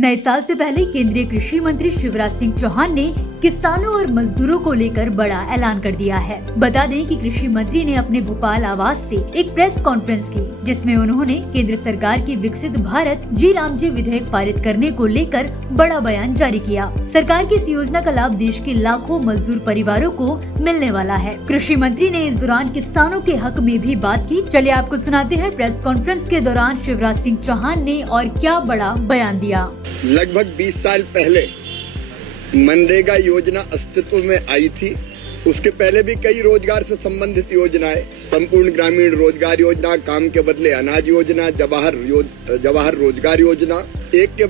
नए साल से पहले केंद्रीय कृषि मंत्री शिवराज सिंह चौहान ने किसानों और मजदूरों को लेकर बड़ा ऐलान कर दिया है। बता दें कि कृषि मंत्री ने अपने भोपाल आवास से एक प्रेस कॉन्फ्रेंस की, जिसमें उन्होंने केंद्र सरकार की विकसित भारत जी राम जी विधेयक पारित करने को लेकर बड़ा बयान जारी किया। सरकार की इस योजना का लाभ देश के लाखों मजदूर परिवारों को मिलने वाला है। कृषि मंत्री ने इस दौरान किसानों के हक में भी बात की। चलिए आपको सुनाते हैं प्रेस कॉन्फ्रेंस के दौरान शिवराज सिंह चौहान ने और क्या बड़ा बयान दिया। लगभग 20 साल पहले मनरेगा योजना अस्तित्व में आई थी। उसके पहले भी कई रोजगार से संबंधित योजनाएं, संपूर्ण ग्रामीण रोजगार योजना, काम के बदले अनाज योजना, जवाहर रोजगार योजना, एक के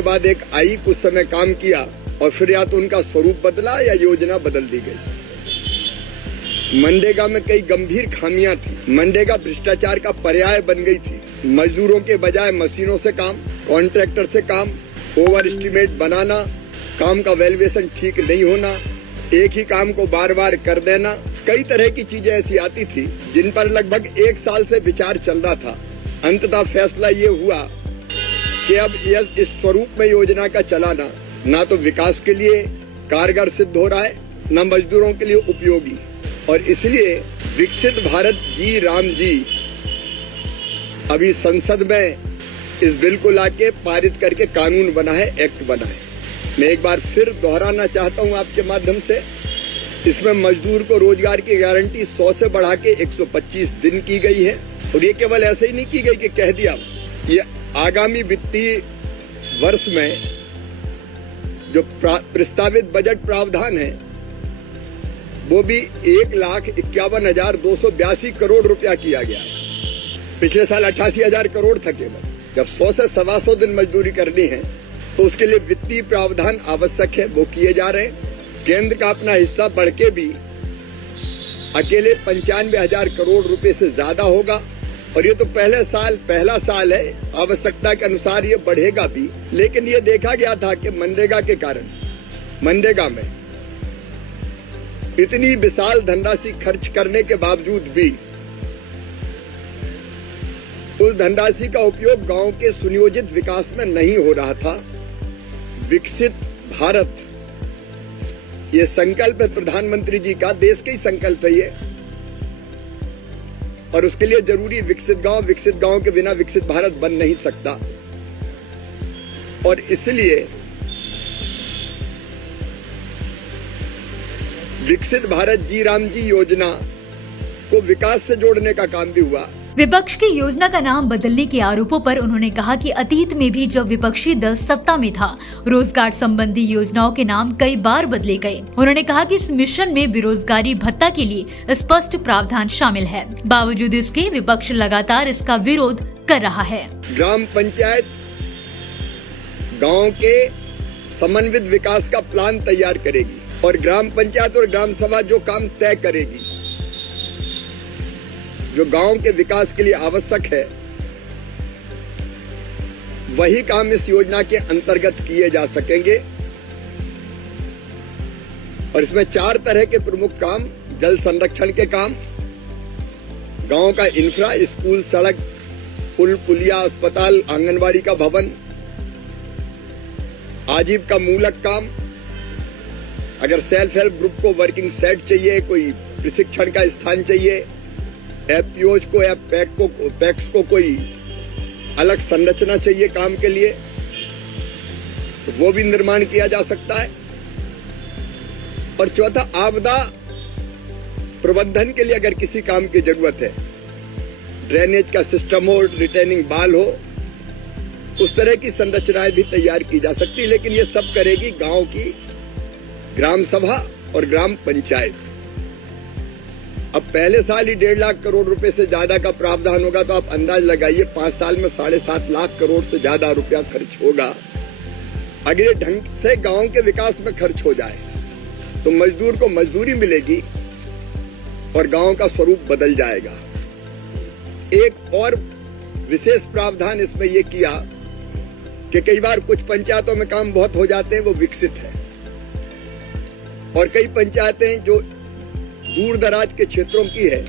बाद एक आई। कुछ समय काम किया और फिर या तो उनका स्वरूप बदला या योजना बदल दी गई। मनरेगा में कई गंभीर खामियां थी। मनरेगा भ्रष्टाचार का पर्याय बन गई थी। मजदूरों के बजाय मशीनों से काम, कॉन्ट्रैक्टर से काम, ओवर एस्टीमेट बनाना, काम का वैल्यूएशन ठीक नहीं होना, एक ही काम को बार बार कर देना, कई तरह की चीजें ऐसी आती थी जिन पर लगभग 1 साल से विचार चल रहा था। अंततः फैसला ये हुआ कि अब इस स्वरूप में योजना का चलाना ना तो विकास के लिए कारगर सिद्ध हो रहा है, न मजदूरों के लिए उपयोगी, और इसलिए विकसित भारत जी राम जी अभी संसद में इस बिल को लाके पारित करके कानून बना है, एक्ट बना है। मैं एक बार फिर दोहराना चाहता हूं आपके माध्यम से, इसमें मजदूर को रोजगार की गारंटी 100 से बढ़ा के 125 दिन की गई है। और ये केवल ऐसे ही नहीं की गई कि कह दिया, ये आगामी वित्तीय वर्ष में जो प्रस्तावित बजट प्रावधान है वो भी 1,51,282 करोड़ रुपया किया गया। पिछले साल 88,000 करोड़ था केवल। जब 100 से 125 दिन मजदूरी करनी है तो उसके लिए वित्तीय प्रावधान आवश्यक है, वो किए जा रहे हैं। केंद्र का अपना हिस्सा बढ़ के भी अकेले 95,000 करोड़ रुपए से ज्यादा होगा। और ये तो पहला साल है, आवश्यकता के अनुसार ये बढ़ेगा भी। लेकिन ये देखा गया था कि मनरेगा के कारण मनरेगा में इतनी विशाल धनराशि खर्च करने के बावजूद भी उस धनराशि का उपयोग गांव के सुनियोजित विकास में नहीं हो रहा था। विकसित भारत ये संकल्प है प्रधानमंत्री जी का, देश का ही संकल्प है ये, और उसके लिए जरूरी विकसित गांव के बिना विकसित भारत बन नहीं सकता। और इसलिए विकसित भारत जी राम जी योजना को विकास से जोड़ने का काम भी हुआ। विपक्ष की योजना का नाम बदलने के आरोपों पर उन्होंने कहा कि अतीत में भी जब विपक्षी दल सत्ता में था, रोजगार संबंधी योजनाओं के नाम कई बार बदले गए। उन्होंने कहा कि इस मिशन में बेरोजगारी भत्ता के लिए स्पष्ट प्रावधान शामिल है। बावजूद इसके विपक्ष लगातार इसका विरोध कर रहा है। ग्राम पंचायत गाँव के समन्वित विकास का प्लान तैयार करेगी और ग्राम पंचायत और ग्राम सभा जो काम तय करेगी, जो गांव के विकास के लिए आवश्यक है, वही काम इस योजना के अंतर्गत किए जा सकेंगे। और इसमें 4 तरह के प्रमुख काम: जल संरक्षण के काम, गांव का इंफ्रा, स्कूल, सड़क, पुल, पुलिया, अस्पताल, आंगनबाड़ी का भवन, आजीविका मूलक काम, अगर सेल्फ हेल्प ग्रुप को वर्किंग सेट चाहिए, कोई प्रशिक्षण का स्थान चाहिए, एफपीओज को या पैक्स को कोई अलग संरचना चाहिए काम के लिए, तो वो भी निर्माण किया जा सकता है। और चौथा, आपदा प्रबंधन के लिए अगर किसी काम की जरूरत है, ड्रेनेज का सिस्टम हो, रिटेनिंग बाल हो, उस तरह की संरचनाएं भी तैयार की जा सकती है। लेकिन ये सब करेगी गांव की ग्राम सभा और ग्राम पंचायत। अब पहले साल ही 1.5 लाख करोड़ रुपए से ज्यादा का प्रावधान होगा, तो आप अंदाज लगाइए 5 साल में 7.5 लाख करोड़ से ज्यादा रुपया खर्च होगा। अगर ये ढंग से गांव के विकास में खर्च हो जाए तो मजदूर को मजदूरी मिलेगी और गांव का स्वरूप बदल जाएगा। एक और विशेष प्रावधान इसमें यह किया कि कई बार कुछ पंचायतों में काम बहुत हो जाते हैं, वो विकसित है, और कई पंचायतें जो दूर दराज के क्षेत्रों की है,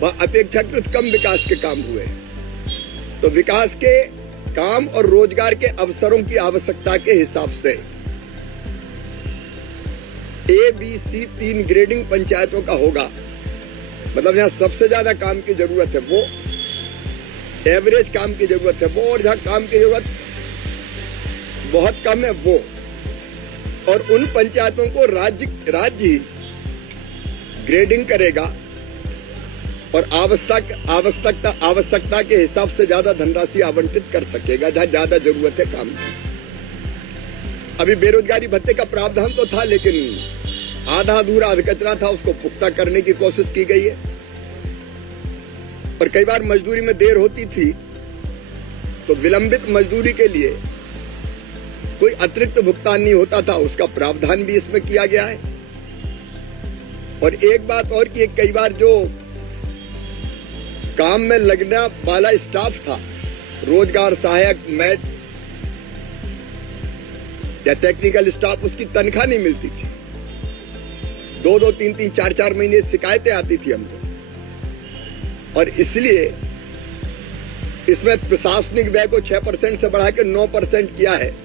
वह अपेक्षाकृत कम विकास के काम हुए। तो विकास के काम और रोजगार के अवसरों की आवश्यकता के हिसाब से ABC 3 ग्रेडिंग पंचायतों का होगा। मतलब जहां सबसे ज्यादा काम की जरूरत है वो, एवरेज काम की जरूरत है वो, और जहां काम की जरूरत बहुत कम है वो, और उन पंचायतों को राज्य ही ग्रेडिंग करेगा और आवश्यकता के हिसाब से ज्यादा धनराशि आवंटित कर सकेगा जहां ज्यादा जरूरत है काम की। अभी बेरोजगारी भत्ते का प्रावधान तो था, लेकिन आधा अधूरा अधकचरा था, उसको पुख्ता करने की कोशिश की गई है। और कई बार मजदूरी में देर होती थी तो विलंबित मजदूरी के लिए कोई अतिरिक्त भुगतान नहीं होता था, उसका प्रावधान भी इसमें किया गया है। और एक बात और कि कई बार जो काम में लगने वाला स्टाफ था, रोजगार सहायक, मैट या टेक्निकल स्टाफ, उसकी तनख्वाह नहीं मिलती थी। 2-2, 3-3, 4-4 महीने शिकायतें आती थी हमको, और इसलिए इसमें प्रशासनिक व्यय को 6% से बढ़ा के 9% किया है।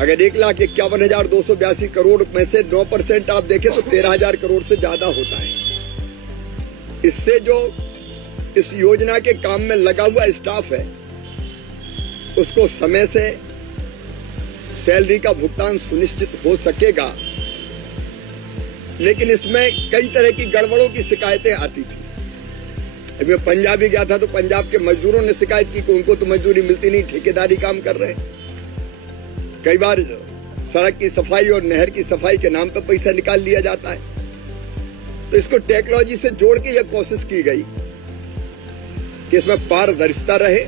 अगर 1,51,282 करोड़ में से 9% आप देखें तो 13,000 करोड़ से ज्यादा होता है। इससे जो इस योजना के काम में लगा हुआ स्टाफ है उसको समय से सैलरी का भुगतान सुनिश्चित हो सकेगा। लेकिन इसमें कई तरह की गड़बड़ों की शिकायतें आती थी। मैं पंजाब भी गया था तो पंजाब के मजदूरों ने शिकायत की कि उनको तो मजदूरी मिलती नहीं, ठेकेदारी काम कर रहे हैं। कई बार सड़क की सफाई और नहर की सफाई के नाम पर पैसा निकाल लिया जाता है। तो इसको टेक्नोलॉजी से जोड़ के यह कोशिश की गई कि इसमें पारदर्शिता रहे,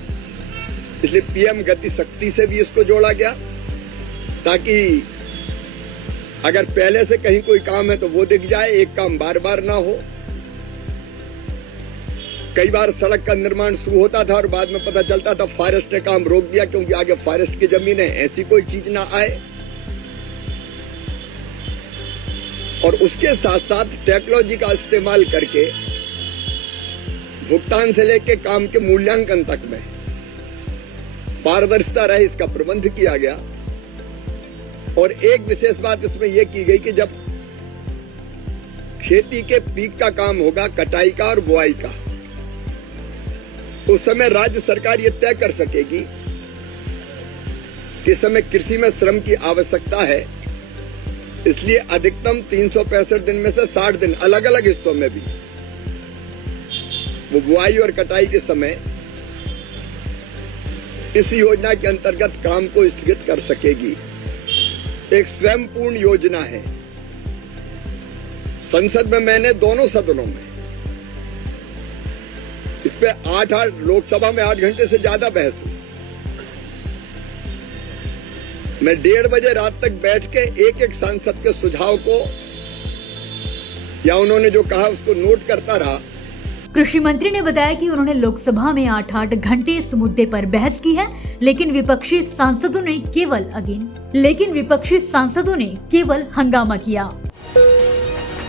इसलिए PM गति शक्ति से भी इसको जोड़ा गया, ताकि अगर पहले से कहीं कोई काम है तो वो दिख जाए, एक काम बार बार ना हो। कई बार सड़क का निर्माण शुरू होता था और बाद में पता चलता था फॉरेस्ट ने काम रोक दिया क्योंकि आगे फॉरेस्ट की जमीन है, ऐसी कोई चीज ना आए। और उसके साथ साथ टेक्नोलॉजी का इस्तेमाल करके भुगतान से लेकर काम के मूल्यांकन तक में पारदर्शिता रहे, इसका प्रबंध किया गया। और एक विशेष बात इसमें यह की गई कि जब खेती के पीक का काम होगा, कटाई का और बुआई का, उस समय राज्य सरकार ये तय कर सकेगी कि समय कृषि में श्रम की आवश्यकता है, इसलिए अधिकतम 365 दिन में से 60 दिन अलग अलग हिस्सों में भी वो बुआई और कटाई के समय इस योजना के अंतर्गत काम को स्थगित कर सकेगी। एक स्वयंपूर्ण योजना है। संसद में मैंने दोनों सदनों में इस पे 8 लोकसभा में 8 घंटे से ज्यादा बहस हुई। मैं 1:30 बजे रात तक बैठ के एक सांसद के सुझाव को या उन्होंने जो कहा उसको नोट करता रहा। कृषि मंत्री ने बताया कि उन्होंने लोकसभा में 8 घंटे इस मुद्दे पर बहस की है, लेकिन विपक्षी सांसदों ने केवल हंगामा किया।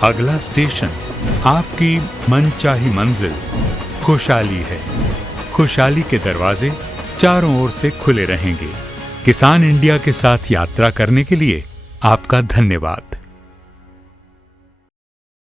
अगला स्टेशन आपकी मनचाही मंजिल खुशहाली है। खुशहाली के दरवाजे चारों ओर से खुले रहेंगे। किसान इंडिया के साथ यात्रा करने के लिए आपका धन्यवाद।